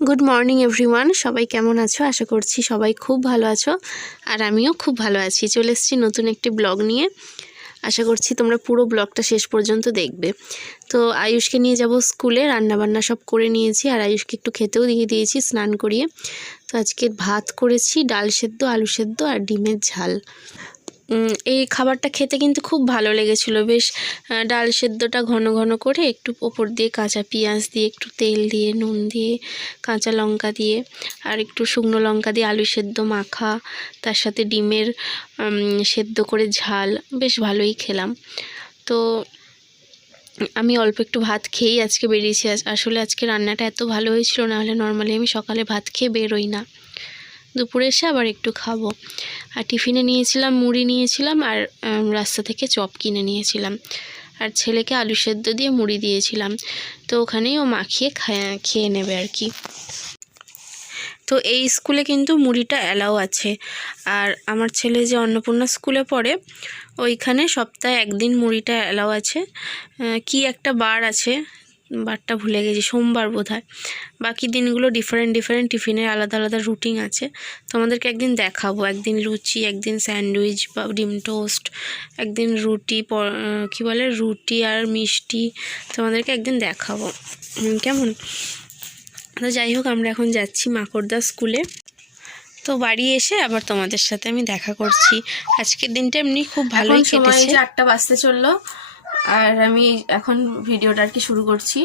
Good morning everyone, সবাই কেমন আছো? আশা করছি সবাই খুব ভালো আছো আর আমিও খুব ভালো আছি। চলে এসেছি নতুন একটি ব্লগ নিয়ে। আশা করছি তোমরা পুরো ব্লগটা শেষ পর্যন্ত দেখবে। তো আয়ুষকে নিয়ে যাব স্কুলে, রান্নাবান্না সব করে নিয়েছি আর আয়ুষকে একটু খেতেও দিয়ে দিয়েছি স্নান করিয়ে। তো আজকে ভাত করেছি, ডাল সেদ্ধ, আলু সেদ্ধ আর ডিমের ঝাল। এই খাবারটা খেতে কিন্তু খুব ভালো লেগেছিলো। বেশ ডাল সেদ্ধটা ঘন ঘন করে একটু ওপর দিয়ে কাঁচা পেঁয়াজ দিয়ে, একটু তেল দিয়ে, নুন দিয়ে, কাঁচা লঙ্কা দিয়ে আর একটু শুকনো লঙ্কা দিয়ে আলু সেদ্ধ মাখা, তার সাথে ডিমের সেদ্ধ করে ঝাল, বেশ ভালোই খেলাম। তো আমি অল্প একটু ভাত খেয়েই আজকে বেরিয়েছি। আসলে আজকে রান্নাটা এত ভালো হয়েছিল, নাহলে নর্মালি আমি সকালে ভাত খেয়ে বেরোই না, দুপুরে এসে আবার একটু খাবো। আর টিফিনে নিয়েছিলাম মুড়ি নিয়েছিলাম আর রাস্তা থেকে চপ কিনে নিয়েছিলাম, আর ছেলেকে আলু সেদ্ধ দিয়ে মুড়ি দিয়েছিলাম। তো ওখানেই ও মাখিয়ে খেয়ে নেবে আর কি। তো এই স্কুলে কিন্তু মুড়িটা অ্যালাউ আছে। আর আমার ছেলে যে অন্নপূর্ণা স্কুলে পড়ে, ওইখানে সপ্তাহে একদিন মুড়িটা অ্যালাউ আছে। কি একটা বার আছে, বারটা ভুলে গেছি, সোমবার বোধহয়। বাকি দিনগুলো ডিফারেন্ট টিফিনের আলাদা আলাদা রুটিন আছে। তোমাদেরকে একদিন দেখাবো, একদিন লুচি, একদিন স্যান্ডউইচ বা ডিম টোস্ট, একদিন রুটি, কী বলে রুটি আর মিষ্টি, তোমাদেরকে একদিন দেখাবো কেমন। তো যাই হোক, আমরা এখন যাচ্ছি মাকড়দা স্কুলে। তো বাড়ি এসে আবার তোমাদের সাথে আমি দেখা করছি। আজকের দিনটা এমনি খুব ভালোই কেটেছে। 8টা বাজতে চললো আর আমি এখন ভিডিওটা আর কি শুরু করছি।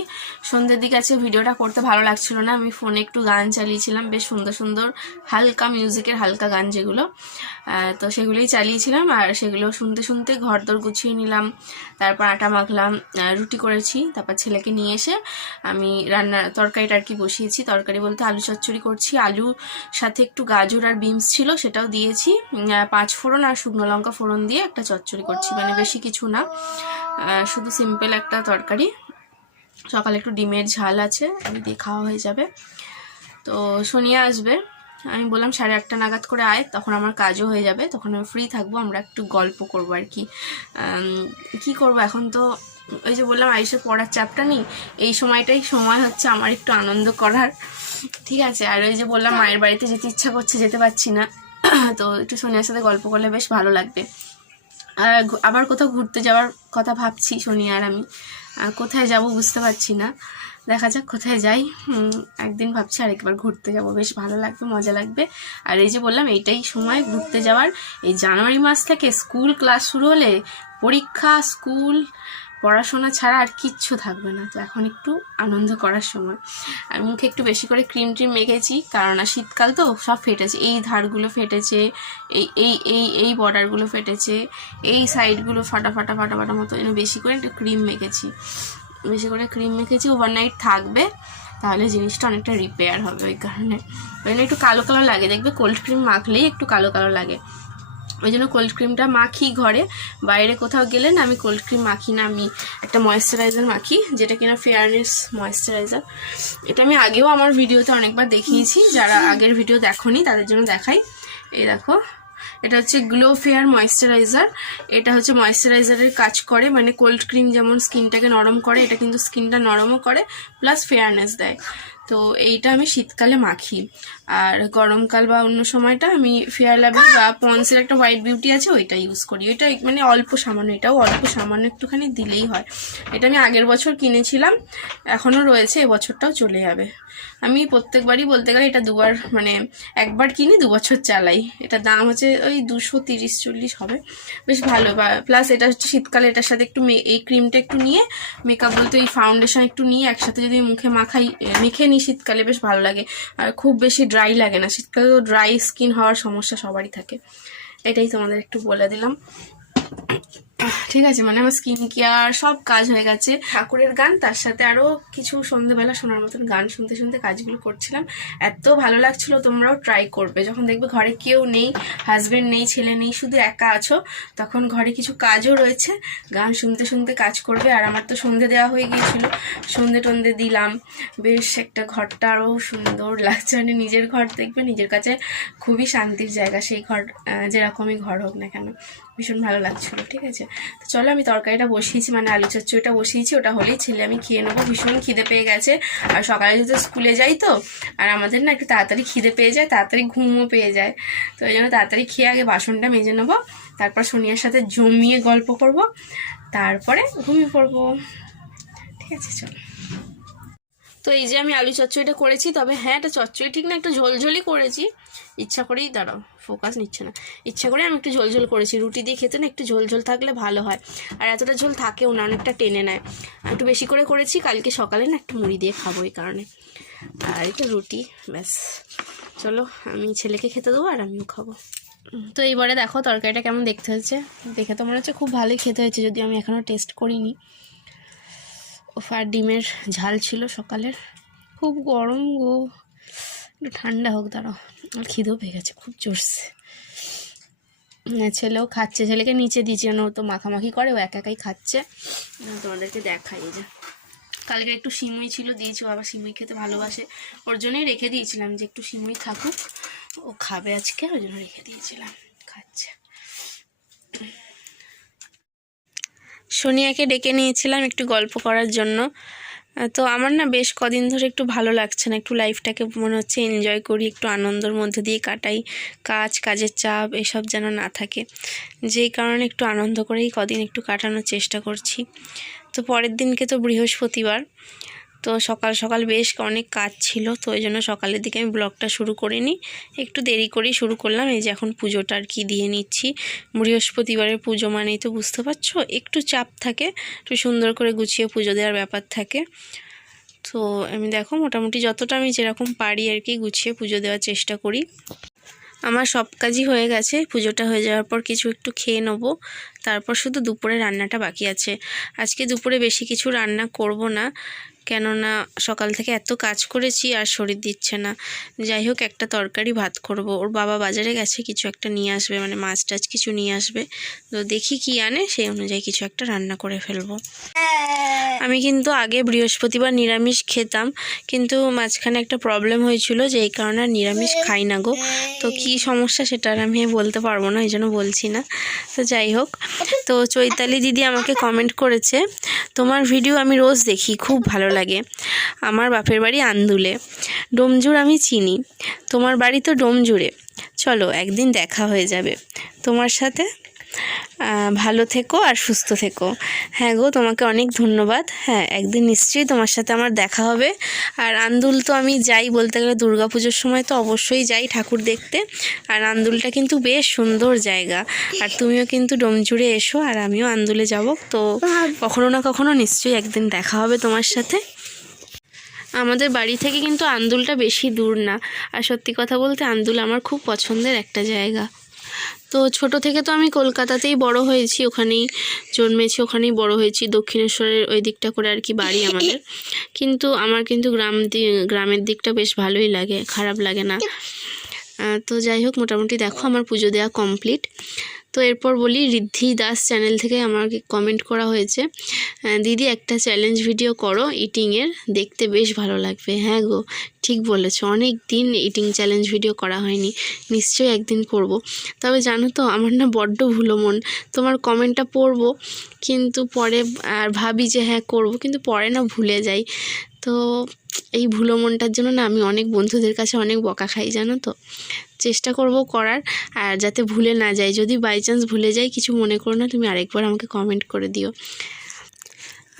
সন্ধ্যের দিকে আছে, ভিডিওটা করতে ভালো লাগছিল না, আমি ফোনে একটু গান চালিয়েছিলাম, বেশ সুন্দর সুন্দর হালকা মিউজিকের হালকা গান যেগুলো, তো সেগুলোই চালিয়েছিলাম। আর সেগুলো শুনতে শুনতে ঘরদোর গুছিয়ে নিলাম, তারপর আটা মাখলাম, রুটি করেছি, তারপর ছেলেকে নিয়ে এসে আমি তরকারিটা আর কি বসিয়েছি। তরকারি বলতে আলু চচ্চড়ি করছি, আলু সাথে একটু গাজর আর বিনস ছিল সেটাও দিয়েছি, 5 ফোড়ন আর শুকনো লঙ্কা ফোড়ন দিয়ে একটা চচ্চড়ি করছি, মানে বেশি কিছু না, শুধু সিম্পল একটা তরকারি। সকালে একটু ডিমের ঝাল আছে, আমি দিয়ে খাওয়া হয়ে যাবে। তো সোনিয়া আসবে, আমি বললাম 8:30 নাগাদ করে আয়, তখন আমার কাজও হয়ে যাবে, তখন আমি ফ্রি থাকবো, আমরা একটু গল্প করবো আর কি। কি করব এখন, তো ওই যে বললাম আয়ুষের পড়ার চাপটা নেই, এই সময়টাই সময় হচ্ছে আমার একটু আনন্দ করার, ঠিক আছে। আর ওই যে বললাম মায়ের বাড়িতে যেতে ইচ্ছা করছে, যেতে পারছি না, তো একটু সোনিয়ার সাথে গল্প করলে বেশ ভালো লাগবে। আর আবার কোথাও ঘুরতে যাওয়ার কথা ভাবছি সোনিয়া আর আমি, কোথায় যাব বুঝতে পারছি না, দেখা যাক কোথায় যাই। একদিন ভাবছি আরেকবার ঘুরতে যাব, বেশ ভালো লাগবে, মজা লাগবে। আর এই যে বললাম এইটাই সময় ঘুরতে যাওয়ার, এই জানুয়ারি মাস থেকে স্কুল ক্লাস শুরু হলে পরীক্ষা, স্কুল, পড়াশোনা ছাড়া আর কিচ্ছু থাকবে না, তো এখন একটু আনন্দ করার সময়। আর মুখে একটু বেশি করে ক্রিম মেখেছি, কারণ শীতকাল তো সব ফেটেছে, এই ধারগুলো ফেটেছে, এই এই এই এই বর্ডারগুলো ফেটেছে, এই সাইডগুলো ফাটা ফাটা ফাটা ফাটা মতো, এনে বেশি করে একটু ক্রিম মেখেছি, ওভারনাইট থাকবে, তাহলে জিনিসটা অনেকটা রিপেয়ার হবে। ওই কারণে একটু কালো কালো লাগে, দেখবে কোল্ড ক্রিম মাখলেই একটু কালো কালো লাগে, ওই জন্য কোল্ড ক্রিমটা মাখি ঘরে। বাইরে কোথাও গেলে না আমি কোল্ড ক্রিম মাখি না, আমি একটা ময়েশ্চারাইজার মাখি, যেটা কিনা ফেয়ারনেস ময়েশ্চারাইজার। এটা আমি আগেও আমার ভিডিওতে অনেকবার দেখিয়েছি, যারা আগের ভিডিও দেখোনি তাদের জন্য দেখাই। এই দেখো, এটা হচ্ছে গ্লো ফেয়ার ময়েশ্চারাইজার। এটা হচ্ছে ময়েশ্চারাইজারের কাজ করে, মানে কোল্ড ক্রিম যেমন স্কিনটাকে নরম করে, এটা কিন্তু স্কিনটা নরমও করে প্লাস ফেয়ারনেস দেয়। তো এইটা আমি শীতকালে মাখি, আর গরমকাল বা অন্য সময়টা আমি ফেয়ার লাভলি বা পন্সের একটা হোয়াইট বিউটি আছে ওইটা ইউজ করি। ওইটা মানে অল্প সামান্য, এটাও অল্প সামান্য একটুখানি দিলেই হয়। এটা আমি আগের বছর কিনেছিলাম, এখনও রয়েছে, এবছরটাও চলে যাবে। আমি প্রত্যেকবারই বলতে গেলে এটা দুবার, মানে একবার কিনি 2 বছর চালাই। এটার দাম হচ্ছে ওই 230-40 হবে, বেশ ভালো। প্লাস এটা হচ্ছে শীতকালে এটার সাথে একটু এই ক্রিমটা একটু নিয়ে, মেকআপ বলতে এই ফাউন্ডেশন একটু নিয়ে একসাথে যদি মুখে মেখে নিই শীতকালে বেশ ভালো লাগে, আর খুব বেশি ড্রাই লাগে না। শীতকালে তো ড্রাই স্কিন হওয়ার সমস্যা সবারই থাকে, এটাই তোমাদের একটু বলে দিলাম, ঠিক আছে। মানে আমার স্কিন কেয়ার সব কাজ হয়ে গেছে, ঠাকুরের গান, তার সাথে আরও কিছু সন্ধ্যেবেলা শোনার মতন গান শুনতে শুনতে কাজগুলো করছিলাম, এত ভালো লাগছিল। তোমরাও ট্রাই করবে, যখন দেখবে ঘরে কেউ নেই, হাজব্যান্ড নেই, ছেলে নেই, শুধু একা আছো, তখন ঘরে কিছু কাজও রয়েছে, গান শুনতে শুনতে কাজ করবে। আর আমার তো সন্ধে দেওয়া হয়ে গিয়েছিল, সন্ধে টন্ধে দিলাম, বেশ একটা ঘরটা আরও সুন্দর লাগছে, মানে নিজের ঘর দেখবে নিজের কাছে খুবই শান্তির জায়গা, সেই ঘর যেরকমই ঘর হোক না কেন, ভীষণ ভালো লাগছিল, ঠিক আছে। তো চলো আমি তরকারিটা বসিয়েছি, মানে আলু চচ্চড়িটা বসিয়েছি, ওটা হলেই ছেলে আমি খেয়ে নেবো। ভীষণ খিদে পেয়ে গেছে, আর সকালে যদি স্কুলে যাই তো, আর আমাদের না একটু তাড়াতাড়ি খিদে পেয়ে যায়, তাড়াতাড়ি ঘুমও পেয়ে যায়। তো ওই জন্য তাড়াতাড়ি খেয়ে আগে বাসনটা মেজে নেবো, তারপর সোনিয়ার সাথে জমিয়ে গল্প করব, তারপরে ঘুমিয়ে পড়বো। ঠিক আছে চলো। তো এই যে আমি আলু চচ্চড়িটা করেছি, তবে হ্যাঁ এটা চচ্চড়ি ঠিক না, একটু ঝোলঝোলই করেছি, ইচ্ছা করেই। দাঁড়াও, ফোকাস নিচ্ছে না। ইচ্ছা করে আমি একটু ঝোলঝোল করেছি, রুটি দিয়ে খেতে না একটু ঝোলঝোল থাকলে ভালো হয়, আর এতটা ঝোল থাকেও না, অনেকটা টেনে নেয়। একটু বেশি করে করেছি, কালকে সকালে না একটু মুড়ি দিয়ে খাবো এই কারণে। আর এটা রুটি, ব্যাস। চলো আমি ছেলেকে খেতে দেবো আর আমিও খাবো। তো এইবারে দেখো তরকারিটা কেমন দেখতে হয়েছে। দেখে তো মনে হচ্ছে খুব ভালোই খেতে হয়েছে, যদিও আমি এখনও টেস্ট করিনি। আর ডিমের ঝাল ছিল সকালের। খুব গরম গো, একটু ঠান্ডা হোক, দাঁড়াও। আর খিদেও পেয়ে গেছে খুব জোরসে। ছেলেও খাচ্ছে, ছেলেকে নিচে দিয়েছি, ও তো মাখামাখি করে, ও একা একাই খাচ্ছে। তোমাদেরকে দেখাই যে কালকে একটু সিমুই ছিল, দিয়েছি, ও আবার সিমুই খেতে ভালোবাসে, ওর জন্যই রেখে দিয়েছিলাম যে একটু সিমুই থাকুক, ও খাবে আজকে, ওই জন্য রেখে দিয়েছিলাম, খাচ্ছে। সোনিয়াকে ডেকে নিয়েছিলাম একটু গল্প করার জন্য। তো আমার না বেশ কদিন ধরে একটু ভালো লাগছে না, একটু লাইফটাকে মনে হচ্ছে এনজয় করি, একটু আনন্দের মধ্যে দিয়ে কাটাই, কাজের চাপ এসব যেন না থাকে, যেই কারণে একটু আনন্দ করেই কদিন একটু কাটানোর চেষ্টা করছি। তো পরের দিনকে তো বৃহস্পতিবার, তো সকাল সকাল বেশ অনেক কাজ ছিল, তো ওই জন্য সকালের দিকে আমি ব্লগটা শুরু করিনি, একটু দেরি করেই শুরু করলাম। এই যে এখন পুজোটা আর কি দিয়ে নিচ্ছি। বৃহস্পতিবারের পুজো মানেই তো বুঝতে পারছো একটু চাপ থাকে, একটু সুন্দর করে গুছিয়ে পুজো দেওয়ার ব্যাপার থাকে। তো আমি দেখো মোটামুটি যতটা আমি যেরকম পারি আর কি গুছিয়ে পুজো দেওয়ার চেষ্টা করি। আমার সব কাজই হয়ে গেছে, পুজোটা হয়ে যাওয়ার পর কিছু একটু খেয়ে নেবো, তারপর শুধু দুপুরে রান্নাটা বাকি আছে। আজকে দুপুরে বেশি কিছু রান্না করব না, কেননা সকাল থেকে এত কাজ করেছি আর শরীর দিচ্ছে না। যাই হোক একটা তরকারি ভাত করব, ওর বাবা বাজারে গেছে, কিছু একটা নিয়ে আসবে, মানে মাছ টাছ কিছু নিয়ে আসবে, তো দেখি কি আনে সেই অনুযায়ী কিছু একটা রান্না করে ফেলবো। আমি কিন্তু আগে বৃহস্পতিবার নিরামিষ খেতাম, কিন্তু মাঝখানে একটা প্রবলেম হয়েছিল, যে এই কারণে আর নিরামিষ খাই না গো। তো কি সমস্যা সেটা আর আমি বলতে পারবো না, এই জন্য বলছি না। তো যাই হোক, তো চৈতালি দিদি আমাকে কমেন্ট করেছে, তোমার ভিডিও আমি রোজ দেখি, খুব ভালো লাগে। আমার বাপের বাড়ি আন্দুলে, ডোমজুর আমি চিনি, তোমার বাড়ি তো ডোমজুরে, চলো একদিন দেখা হয়ে যাবে তোমার সাথে। ভালো থেকো আর সুস্থ থেকো। হ্যাঁ গো, তোমাকে অনেক ধন্যবাদ। হ্যাঁ একদিন নিশ্চয়ই তোমার সাথে আমার দেখা হবে। আর আন্দুল তো আমি যাই, বলতে গেলে দুর্গাপুজোর সময় তো অবশ্যই যাই ঠাকুর দেখতে, আর আন্দুলটা কিন্তু বেশ সুন্দর জায়গা। আর তুমিও কিন্তু ডোমজুড়ে এসো, আর আমিও আন্দুলে যাব, তো কখনো না কখনো নিশ্চয়ই একদিন দেখা হবে তোমার সাথে। আমাদের বাড়ি থেকে কিন্তু আন্দুলটা বেশি দূর না, আর সত্যি কথা বলতে আন্দুল আমার খুব পছন্দের একটা জায়গা। তো ছোট থেকে তো আমি কলকাতাতেই বড় হয়েছি, ওখানেই জন্মেছি, ওখানেই বড় হয়েছি, দক্ষিণেশ্বরের ওই দিকটা করে আর কি বাড়ি আমাদের। কিন্তু আমার কিন্তু গ্রামের দিকটা বেশ ভালোই লাগে, খারাপ লাগে না। তো যাই হোক মোটামুটি দেখো আমার পুজো দেওয়া কমপ্লিট। তো এরপর বলি, ঋদ্ধি দাস চ্যানেল থেকে আমাকে কমেন্ট করা হয়েছে, দিদি একটা চ্যালেঞ্জ ভিডিও করো ইটিংয়ের, দেখতে বেশ ভালো লাগবে। হ্যাঁ গো, ঠিক বলেছো, অনেক দিন ইটিং চ্যালেঞ্জ ভিডিও করা হয়নি, নিশ্চয়ই একদিন করব। তবে জানো তো আমার না বড্ড ভুলো মন, তোমার কমেন্টটা পড়বো কিন্তু পরে আর ভাবি যে হ্যাঁ করব, কিন্তু পরে না ভুলে যাই। তো এই ভুলো মনটার জন্য না আমি অনেক বন্ধুদের কাছে অনেক বকা খাই, জানো তো। চেষ্টা করব করার, আর যাতে ভুলে না যাই, যদি বাই চান্স ভুলে যাই কিছু মনে করো না, তুমি আরেকবার আমাকে কমেন্ট করে দিও।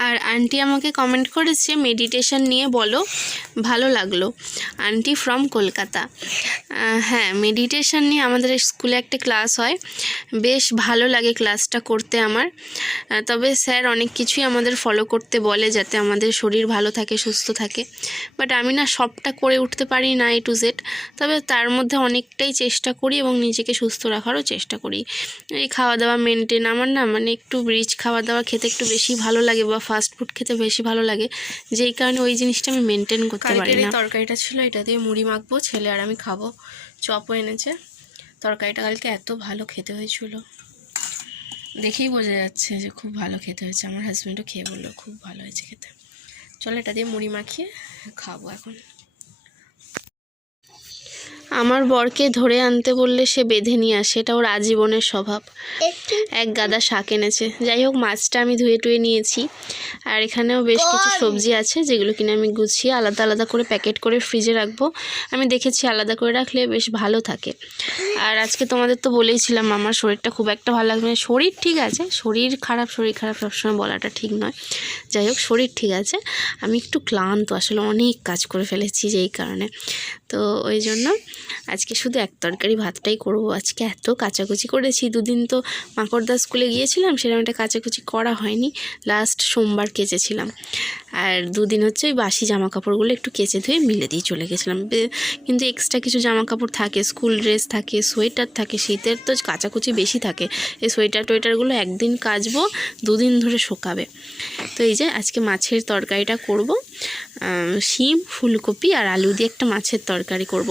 আর আন্টি আমাকে কমেন্ট করেছে মেডিটেশন নিয়ে বলো, ভালো লাগলো। Aunty from Kolkata. হ্যাঁ মেডিটেশন নিয়ে আমাদের স্কুলে একটা ক্লাস হয়, বেশ ভালো লাগে ক্লাসটা করতে আমার। তবে স্যার অনেক কিছুই আমাদের ফলো করতে বলে, যাতে আমাদের শরীর ভালো থাকে, সুস্থ থাকে। বাট আমি না সবটা করে উঠতে পারি না A to Z, তবে তার মধ্যে অনেকটাই চেষ্টা করি এবং নিজেকে সুস্থ রাখারও চেষ্টা করি। এই খাওয়া দাওয়া মেনটেন, আমার না মানে একটু রিচ খাওয়া দাওয়া খেতে একটু বেশি ভালো লাগে, বা ফাস্ট ফুড খেতে বেশি ভালো লাগে, যেই কারণে ওই জিনিসটা আমি মেনটেন করতে পারি না। তরকারিটা ছিল, এটা দিয়ে মুড়ি মাখবো, ছেলে আর আমি খাবো। চপও এনেছে। তরকারিটা কালকে এত ভালো খেতে হয়েছিল, দেখেই বোঝা যাচ্ছে যে খুব ভালো খেতে হয়েছে। আমার হাজব্যান্ডও খেয়ে বললো খুব ভালো হয়েছে খেতে। চলো এটা দিয়ে মুড়ি মাখিয়ে খাবো এখন। আমার বরকে ধরে আনতে বললে সে বেঁধে নিয়ে আসে, এটা ওর আজীবনের স্বভাব। এক গাদা শাক এনেছে। যাই হোক, মাছটা আমি ধুয়ে টুয়ে নিয়েছি। আর এখানেও বেশ কিছু সবজি আছে যেগুলো কিনে আমি গুছিয়ে আলাদা আলাদা করে প্যাকেট করে ফ্রিজে রাখবো। আমি দেখেছি আলাদা করে রাখলে বেশ ভালো থাকে। আর আজকে তোমাদের তো বলেইছিলাম আমার শরীরটা খুব একটা ভালো লাগবে না। শরীর ঠিক আছে, শরীর খারাপ সবসময় বলাটা ঠিক নয়। যাই হোক, শরীর ঠিক আছে, আমি একটু ক্লান্ত, আসলে অনেক কাজ করে ফেলেছি যেই কারণে। তো ওই জন্য আজকে শুধু এক তরকারি ভাতটাই করব। আজকে এত কাচাকুচি করেছি, দুদিন তো মাকড়দা স্কুলে গিয়েছিলাম, সেরকম একটা কাচাকুচি করা হয়নি। লাস্ট সোমবার কেচেছিলাম। আর দুদিন হচ্ছে ওই বাসি জামা কাপড়গুলো একটু কেচে ধুয়ে মিলে দিয়ে চলে গেছিলাম। কিন্তু এক্সট্রা কিছু জামা কাপড় থাকে, স্কুল ড্রেস থাকে, সোয়েটার থাকে, শীতের তো কাচাকুচি বেশি থাকে। এই সোয়েটার টোয়েটারগুলো একদিন কাচবো, দুদিন ধরে শুকাবে। তো এই যে আজকে মাছের তরকারিটা করব। শিম, ফুলকপি আর আলু দিয়ে একটা মাছের তরকারি করব।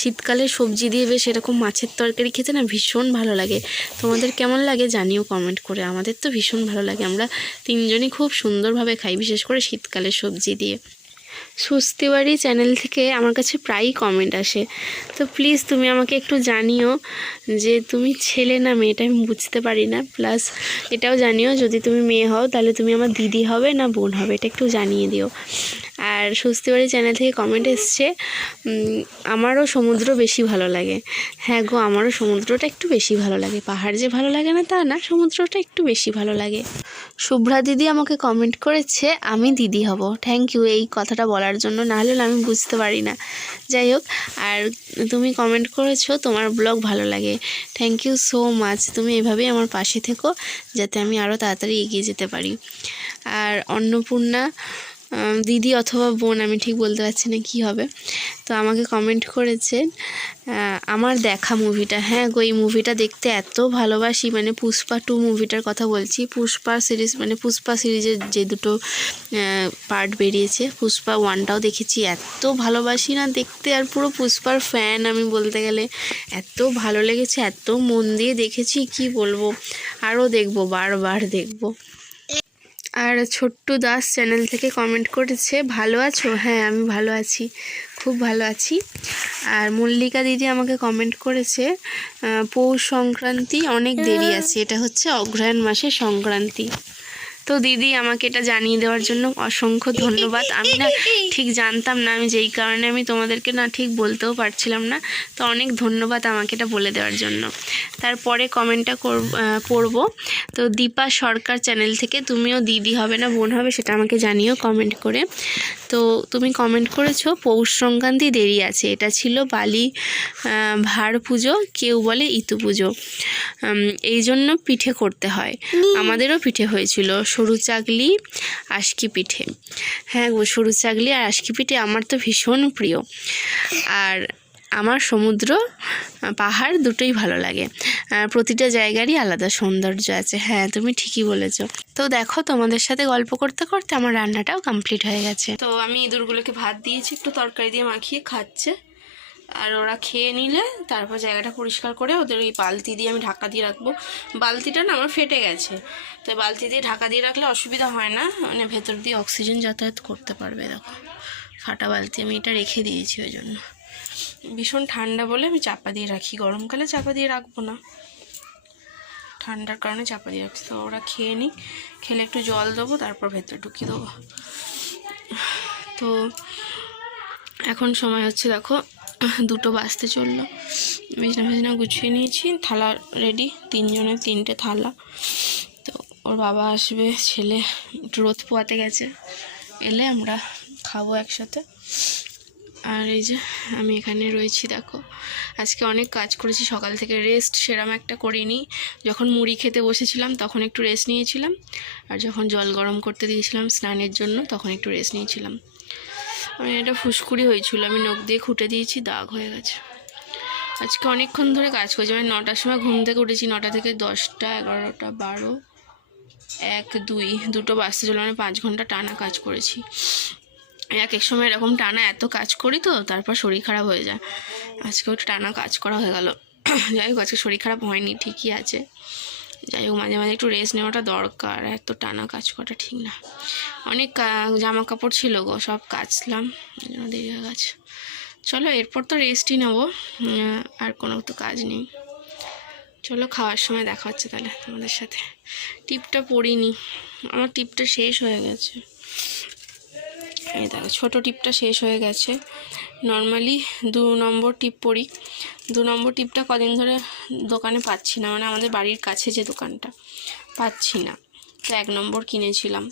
শীতকালে সবজি দিয়ে বেশ এরকম মাছের তরকারি খেতে না ভীষণ ভালো লাগে। তোমাদের কেমন লাগে জানিও কমেন্ট করে। আমাদের তো ভীষণ ভালো লাগে, আমরা তিনজনই খুব সুন্দরভাবে খাই, বিশেষ করে শীতকালের সবজি দিয়ে। স্বস্তিবাড়ি চ্যানেল থেকে আমার কাছে প্রায়ই কমেন্ট আসে, তো প্লিজ তুমি আমাকে একটু জানিও যে তুমি ছেলে না মেয়ে, এটা আমি বুঝতে পারি না। প্লাস এটাও জানিও যদি তুমি মেয়ে হও তাহলে তুমি আমার দিদি হবে না বোন হবে, এটা একটু জানিয়ে দিও। আর স্বস্তিবাড়ি চ্যানেল থেকে কমেন্ট এসছে আমারও সমুদ্র বেশি ভালো লাগে। হ্যাঁ গো, আমারও সমুদ্রটা একটু বেশি ভালো লাগে। পাহাড় যে ভালো লাগে না তা না, সমুদ্রটা একটু বেশি ভালো লাগে। শুভ্রা দিদি আমাকে কমেন্ট করেছে আমি দিদি হব। থ্যাংক ইউ এই কথাটা বলার জন্য, নাহলে আমি বুঝতে পারি না। যাই হোক, আর তুমি কমেন্ট করেছো তোমার ব্লগ ভালো লাগে। Thank you so much. তুমি এভাবেই আমার পাশে থেকো যাতে আমি আরও তাড়াতাড়ি এগিয়ে যেতে পারি। আর অন্নপূর্ণা দিদি অথবা বোন, আমি ঠিক বলতে পারছি না কী হবে, তো আমাকে কমেন্ট করেছে আমার দেখা মুভিটা। হ্যাঁ গো, এই মুভিটা দেখতে এত ভালোবাসি, মানে পুষ্পা 2 মুভিটার কথা বলছি। পুষ্পা সিরিজ মানে পুষ্পা সিরিজের যে দুটো পার্ট বেরিয়েছে, পুষ্পা 1টাও দেখেছি, এত ভালোবাসি না দেখতে। আর পুরো পুষ্পার ফ্যান আমি বলতে গেলে। এত ভালো লেগেছে, এত মন দিয়ে দেখেছি, কি বলবো। আরও দেখবো, বারবার দেখবো। আর ছোট্টু দাস চ্যানেল থেকে কমেন্ট করেছে ভালো আছো। হ্যাঁ আমি ভালো আছি, খুব ভালো আছি। আর মল্লিকা দিদি আমাকে কমেন্ট করেছে পৌষ সংক্রান্তি অনেক দেরি আছে, এটা হচ্ছে অগ্রহায়ণ মাসের সংক্রান্তি। তো দিদি আমাকে এটা জানিয়ে দেওয়ার জন্য অসংখ্য ধন্যবাদ। আমি না ঠিক জানতাম না, আমি যেই কারণে আমি তোমাদেরকে না ঠিক বলতেও পারছিলাম না। তো অনেক ধন্যবাদ আমাকে এটা বলে দেওয়ার জন্য। তারপরে কমেন্টটা পড়ব। তো দীপা সরকার চ্যানেল থেকে তুমিও দিদি হবে না বোন হবে সেটা আমাকে জানিও কমেন্ট করে। তো তুমি কমেন্ট করেছো পৌষ সংক্রান্তি দেরি আছে, এটা ছিল বালি ভাড় পুজো, কেউ বলে ইতু পুজো, এই জন্য পিঠে করতে হয়। আমাদেরও পিঠে হয়েছিল, সরু চাগলি আশকি পিঠে। হ্যাঁ গো, সরু চাগলি আর আশকি পিঠে আমার তো ভীষণ প্রিয়। আর আমার সমুদ্র পাহাড় দুটোই ভালো লাগে, প্রতিটা জায়গারই আলাদা সৌন্দর্য আছে। হ্যাঁ তুমি ঠিকই বলেছো। তো দেখো, তোমাদের সাথে গল্প করতে করতে আমার রান্নাটাও কমপ্লিট হয়ে গেছে। তো আমি ইঁদুরগুলোকে ভাত দিয়েছি, একটু তরকারি দিয়ে মাখিয়ে খাচ্ছে। আর ওরা খেয়ে নিলে তারপর জায়গাটা পরিষ্কার করে ওদের ওই বালতি দিয়ে আমি ঢাকা দিয়ে রাখবো। বালতিটা না আমার ফেটে গেছে, তো বালতি দিয়ে ঢাকা দিয়ে রাখলে অসুবিধা হয় না, মানে ভেতর দিয়ে অক্সিজেন যাতায়াত করতে পারবে। দেখো ফাটা বালতি আমি এটা রেখে দিয়েছি, ওই জন্য। ভীষণ ঠান্ডা বলে আমি চাপা দিয়ে রাখি, গরমকালে চাপা দিয়ে রাখবো না, ঠান্ডার কারণে চাপা দিয়ে রাখছি। তো ওরা খেয়ে নিই, খেলে একটু জল দেবো, তারপর ভেতরে ঢুকিয়ে দেবো। তো এখন সময় হচ্ছে দেখো 2টো বাজতে চললো। বিছনা গুছিয়ে নিয়েছি, থালা রেডি, 3 জনের 3টে থালা। তো ওর বাবা আসবে, ছেলে একটু রোদ পোয়াতে গেছে, এলে আমরা খাবো একসাথে। আর এই যে আমি এখানে রয়েছি, দেখো আজকে অনেক কাজ করেছি সকাল থেকে। রেস্ট সেরম একটা করিনি, যখন মুড়ি খেতে বসেছিলাম তখন একটু রেস্ট নিয়েছিলাম, আর যখন জল গরম করতে দিয়েছিলাম স্নানের জন্য তখন একটু রেস্ট নিয়েছিলাম। আমি এটা ফুসকুড়ি হয়েছিল, আমি নখ দিয়ে খুঁটে দিয়েছি, দাগ হয়ে গেছে। আজকে অনেকক্ষণ ধরে কাজ করেছি, মানে 9টার সময় ঘুম থেকে উঠেছি, 9টা থেকে 10টা 11টা 12 1 2 বাজতে চলে, মানে 5 ঘন্টা টানা কাজ করেছি। এক সময় এরকম টানা এত কাজ করি তো তারপর শরীর খারাপ হয়ে যায়। আজকে একটু টানা কাজ করা হয়ে গেল। যাই হোক, আজকে শরীর খারাপ হয়নি, ঠিকই আছে। যাই হোক, মাঝে মাঝে একটু রেস্ট নেওয়াটা দরকার, এত টানা কাজ করাটা ঠিক না। অনেক জামা কাপড় ছিল গো, সব কাচলাম, দেরি হয়ে গেছে। চলো এরপর তো রেস্টই নেবো, আর কোনো তো কাজ নেই। চলো খাওয়ার সময় দেখা হচ্ছে তাহলে তোমাদের সাথে। টিপটা পরিনি, আমার টিপটা শেষ হয়ে গেছে। এই দেখো ছোটো টিপটা শেষ হয়ে গেছে। নর্মালি 2 নম্বর টিপ পরি। 2 নম্বর টিপটা কদিন ধরে দোকানে পাচ্ছি না, মানে আমাদের বাড়ির কাছে যে দোকানটা পাচ্ছি না, তো 1 নম্বর কিনেছিলাম,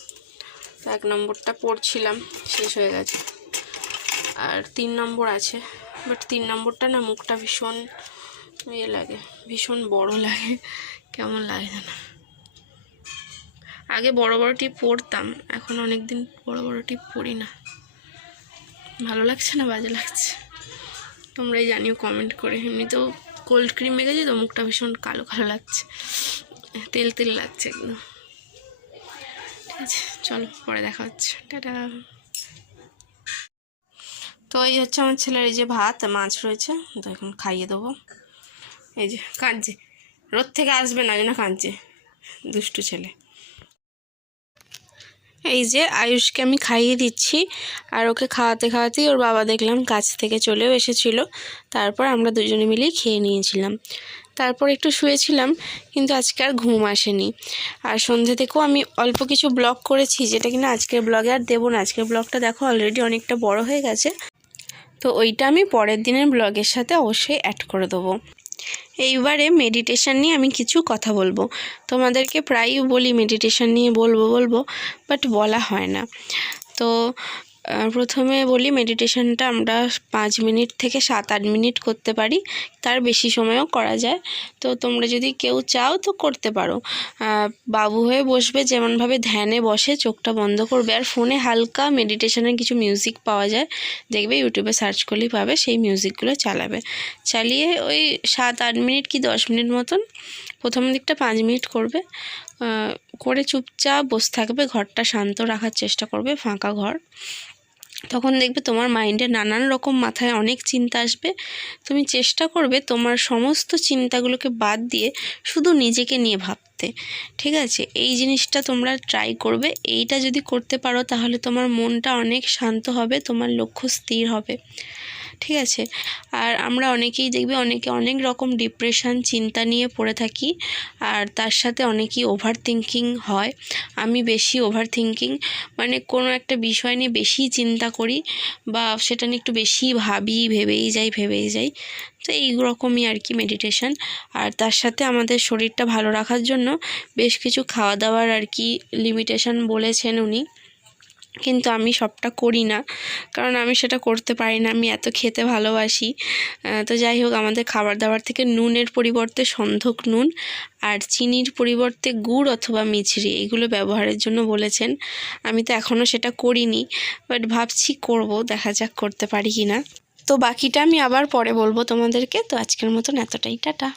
তো 1 নম্বরটা পরছিলাম, শেষ হয়ে গেছে। আর 3 নম্বর আছে, বাট 3 নম্বরটা না মুখটা ভীষণ ইয়ে লাগে, ভীষণ বড় লাগে, কেমন লাগে না। আগে বড় বড় টিপ পরতাম, এখন অনেক দিন বড় বড় টিপ পরি না। ভালো লাগছে না বাজে লাগছে তোমরাই জানিও কমেন্ট করে। এমনিতেও কোল্ড ক্রিম মেখেছি তো মুখটা ভীষণ কালো কালো লাগছে, তেল তেল লাগছে একদম। ঠিক আছে চলো পরে দেখা হচ্ছে, টাটা। তো এই হচ্ছে আমার ছেলের এই যে ভাত মাছ রয়েছে, তো এখন খাইয়ে দেবো। এই যে কাঁদছে, রোদ থেকে আসবে না যেন কাঁদছে, দুষ্টু ছেলে। এই যে আয়ুষকে আমি খাইয়ে দিচ্ছি, আর ওকে খাওয়াতে খাওয়াতেই ওর বাবা দেখলাম কাছ থেকে চলেও এসেছিল। তারপর আমরা দুজনে মিলেই খেয়ে নিয়েছিলাম। তারপর একটু শুয়েছিলাম, কিন্তু আজকে আর ঘুম আসেনি। আর সন্ধ্যে থেকেও আমি অল্প কিছু ব্লগ করেছি, যেটা কিনা আজকের ব্লগে আর দেবো না। আজকের ব্লগটা দেখো অলরেডি অনেকটা বড় হয়ে গেছে, তো ওইটা আমি পরের দিনের ব্লগের সাথে অবশ্যই অ্যাড করে দেবো। এইবারে মেডিটেশান নিয়ে আমি কিছু কথা বলবো। তোমাদেরকে প্রায়ই বলি মেডিটেশান নিয়ে বলবো, বাট বলা হয় না। তো প্রথমে বলি, মেডিটেশানটা আমরা 5 মিনিট থেকে 7-8 মিনিট করতে পারি, তার বেশি সময়ও করা যায়। তো তোমরা যদি কেউ চাও তো করতে পারো। বাবু হয়ে বসবে, যেমনভাবে ধ্যানে বসে চোখটা বন্ধ করবে, আর ফোনে হালকা মেডিটেশানের কিছু মিউজিক পাওয়া যায়, দেখবে ইউটিউবে সার্চ করলেই পাবে, সেই মিউজিকগুলো চালিয়ে ওই 7-8 মিনিট কি 10 মিনিট মতন প্রথম দিকটা 5 মিনিট করবে, করে চুপচাপ বসে থাকবে, ঘরটা শান্ত রাখার চেষ্টা করবে, ফাঁকা ঘর। তখন দেখবে তোমার মাইন্ডে নানান রকম মাথায় অনেক চিন্তা আসবে। তুমি চেষ্টা করবে তোমার সমস্ত চিন্তাগুলোকে বাদ দিয়ে শুধু নিজেকে নিয়ে ভাবতে। ঠিক আছে, এই জিনিসটা তোমরা ট্রাই করবে। এইটা যদি করতে পারো তাহলে তোমার মনটা অনেক শান্ত হবে, তোমার লক্ষ্য স্থির হবে। ঠিক আছে, আর আমরা অনেকেই দেখবে অনেক রকম ডিপ্রেশন চিন্তা নিয়ে পড়ে থাকি, আর তার সাথে অনেকেই ওভার থিঙ্কিং হয়। আমি বেশি ওভার থিঙ্কিং, মানে কোনো একটা বিষয় নিয়ে বেশি চিন্তা করি, বা সেটা নিয়ে একটু বেশি ভেবেই যাই। তো এই রকমই আর কি মেডিটেশন। আর তার সাথে আমাদের শরীরটা ভালো রাখার জন্য বেশ কিছু খাওয়া দাওয়ার আর কি লিমিটেশন বলেছেন উনি, কিন্তু আমি সবটা করি না, কারণ আমি সেটা করতে পারি না, আমি এত খেতে ভালোবাসি। তো যাই হোক, আমাদের খাবার দাবার থেকে নুনের পরিবর্তে সন্ধক নুন, আর চিনির পরিবর্তে গুড় অথবা মিছরি, এগুলো ব্যবহারের জন্য বলেছেন। আমি তো এখনও সেটা করিনি, বাট ভাবছি করব, দেখা যাক করতে পারি কি না। তো বাকিটা আমি আবার পরে বলবো তোমাদেরকে। তো আজকের মতন এতটাই, টাটা।